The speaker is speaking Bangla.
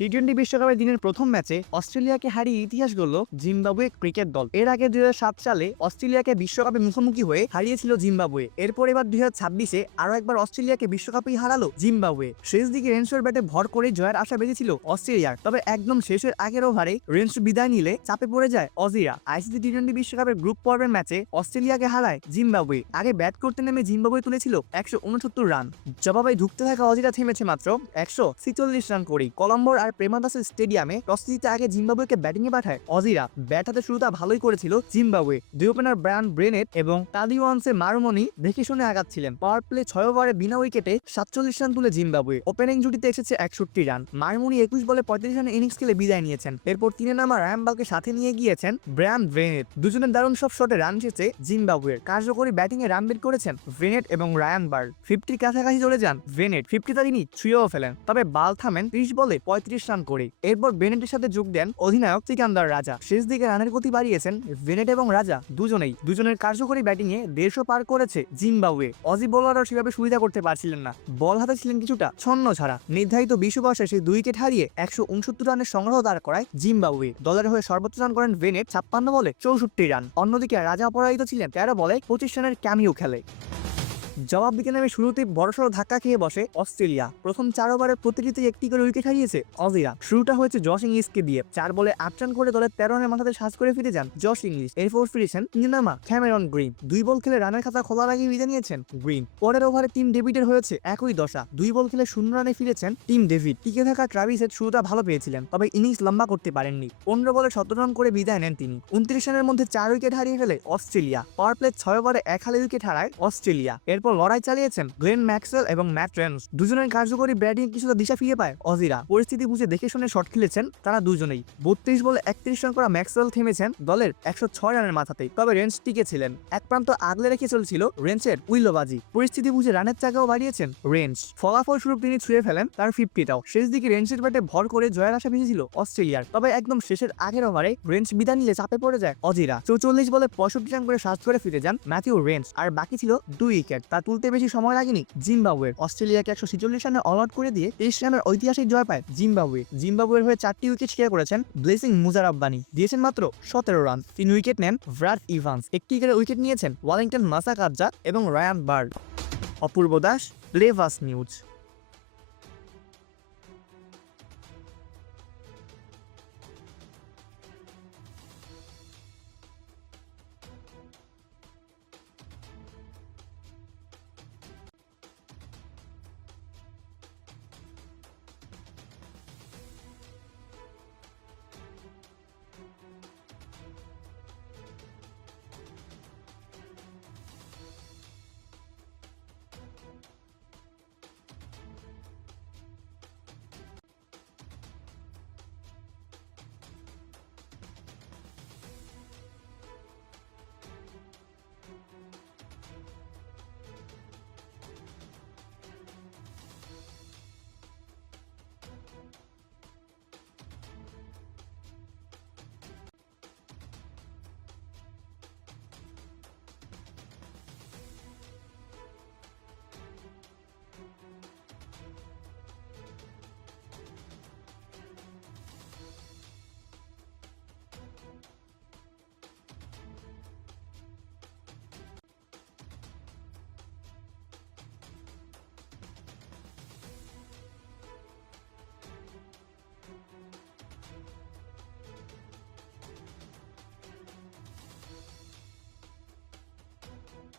টি-20 বিশ্বকাপের দিনের প্রথম ম্যাচে অস্ট্রেলিয়াকে হারিয়ে ইতিহাস গড়ল জিম্বাবুয়ে ক্রিকেট দল। এর আগে 2007 সালে অস্ট্রেলিয়াকে বিশ্বকাপে মুখোমুখি হয়ে হারিয়েছিল জিম্বাবুয়ে। এরপর এবার 2026-এ আরো একবার অস্ট্রেলিয়াকে বিশ্বকাপেই হারালো জিম্বাবুয়ে। শেষ দিকে রেনশোর ব্যাটে ভর করে জয়ের আশা বেঁধেছিল অস্ট্রেলিয়ার, তবে একদম শেষের আগের ওভারে রেনশো বিদায় নিলে চাপে পড়ে যায় অজিরা। আইসিসি টি-20 বিশ্বকাপের গ্রুপ পর্বের ম্যাচে অস্ট্রেলিয়াকে হারায় জিম্বাবুয়ে। আগে ব্যাট করতে নেমে জিম্বাবুয়ে তুলেছিল 169 রান, জবাবে ঢুকতে থাকা অজিরা থেমেছে মাত্র 146 রান করেই। কলম্বোর আর প্রেমাদাসের স্টেডিয়ামে টস জিতে আগে জিম্বাবুয়েকে ব্যাটিংয়ে পাঠায় অজিরা। ব্যাট হাতে শুরুটা ভালোই করেছিল জিম্বাবুয়ে। দুই ওপেনার ব্রায়ান ব্রেনেট এবং তাদিওয়ানসে মারুমনি দেখে শুনে আগাচ্ছিলেন। পাওয়ার প্লে 6 ওভারে বিনা উইকেটে 47 রান তুলে জিম্বাবুয়ে। ওপেনিং জুটিতে এসেছে 61 রান। মারুমনি 21 বলে 35 রানের ইনিংস খেলে বিদায় নিয়েছেন। এরপর তিনে নামা রায়াম্বালকে সাথে নিয়ে গিয়েছেন ব্রায়ান ব্রেনেট। দুজনের দারুণ সব শটে রান এসেছে জিম্বাবুয়ের। কার্যকরী ব্যাটিংয়ে রান বের করেছেন ব্রেনেট এবং রায়ান বার্ড। 50 কাছাকাছি চলে যান ব্রেনেট। 50টা তিনি ছুঁয়েও ফেলেন, তবে বাল থামেন 30 বলে 35 রান করে। এরপর বেনেটের সাথে যোগ দেন অধিনায়ক সিকান্দার রাজা। শেষ দিকে রানের গতি বাড়িয়েছেন বেনেট এবং রাজা দুজনেই। দুজনের কার্যকরী ব্যাটিংয়ে 150 পার করেছে জিম্বাবুয়ে। অজি বোলাররা সেভাবে সুবিধা করতে পারছিলেন না, বল হাতে ছিলেন কিছুটা ছন্ন ছাড়া। নির্ধারিত 20 ওভার শেষে 2 উইকেট হারিয়ে 169 রানের সংগ্রহ দাঁড় করায় জিম্বাবুয়ে। দলের হয়ে সর্বোচ্চ রান করেন বেনেট 56 বলে 64 রান। অন্যদিকে রাজা অপরাজিত ছিলেন 13 বলে 25 রানের ক্যামিও খেলে। জবাব দিতে নেমে শুরুতেই বড়সড় ধাক্কা খেয়ে বসে অস্ট্রেলিয়া। প্রথম 4 ওভারের প্রতিটিতে একটি করে উইকেট হারিয়েছে অজিরা। শুরুটা হয়েছে জশ ইংলিশকে দিয়ে। 4 বলে 8 রান করে দলের 13 রানের মাথাতে সাজ করে ফিরে যান জশ ইংলিশ। এরপর ফিরেছেন নিনামা ক্যামেরন গ্রিন। 2 বল খেলে রানের খাতা খোলার আগে বিদায় নিয়েছেন গ্রিন। পরের ওভারে টিম ডেভিডের হয়েছে একই দশা। 2 বল খেলে 0 রানে ফিরেছেন টিম ডেভিড। টিকে থাকা ট্রাভিস হেড শুরুটা ভালো পেয়েছিলেন, তবে ইনিংস লম্বা করতে পারেননি। 15 বলে 17 রান করে বিদায় নেন তিনি। 29 রানের মধ্যে 4 উইকেট হারিয়ে ফেলে অস্ট্রেলিয়া। পাওয়ার প্লে 6 ওভারে 1 হালে উইকেট হারায় অস্ট্রেলিয়া। এরপর লড়াই চালিয়েছেন গ্লেন ম্যাক্সওয়েল এবং ম্যাট রেনস। দুজনের কার্যকরী ব্যাটিং কিছুটা দিশা ফিরে পায় অজিরা। পরিস্থিতি বুঝে দেখে শুনে শট খেলেছেন তারা দুজনেই। 32 বলে 31 রান করা ম্যাক্সওয়েল থেমেছেন দলের 106 রানের মাথাতেই, তবে রেঞ্জ টিকে ছিলেন। এক প্রান্ত আগলে রেখে চলছিল রেঞ্জের উইলোবাজি। পরিস্থিতি বুঝে রানের চাকাও বাড়িয়েছেন রেঞ্জ। ফলাফল স্বরূপ তিনি ছুঁয়ে ফেলেন তার 50টাও। শেষ দিকে রেঞ্জের ব্যাটে ভর করে জয়ের আশা ভেসেছিল অস্ট্রেলিয়ার, তবে একদম শেষের আগের ওভারে রেঞ্জ বিদায় নিলে চাপে পড়ে যায় অজিরা। 44 বলে 65 রান করে সাজ করে ফিরে যান ম্যাথিউ রেঞ্জ। আর বাকি ছিল 2 উইকেট। তা তুলতে বেশি সময় লাগেনি জিম্বাবুয়ের। অস্ট্রেলিয়াকে 146 রানে অল আউট করে দিয়ে 23 রানের ঐতিহাসিক জয় পায় জিম্বাবুয়ে। জিম্বাবুয়ের হয়ে 4টি উইকেট শিকার করেছেন ব্লেসিং মুজারাব্বানি, দিয়েছেন মাত্র 17 রান। 3 উইকেট নেন ব্রাড ইভান্স। একটি করে উইকেট নিয়েছেন ওয়ালিংটন মাসাকাদজা এবং রায়ান বার্ড। অপূর্ব দাস, লেভাস নিউজ।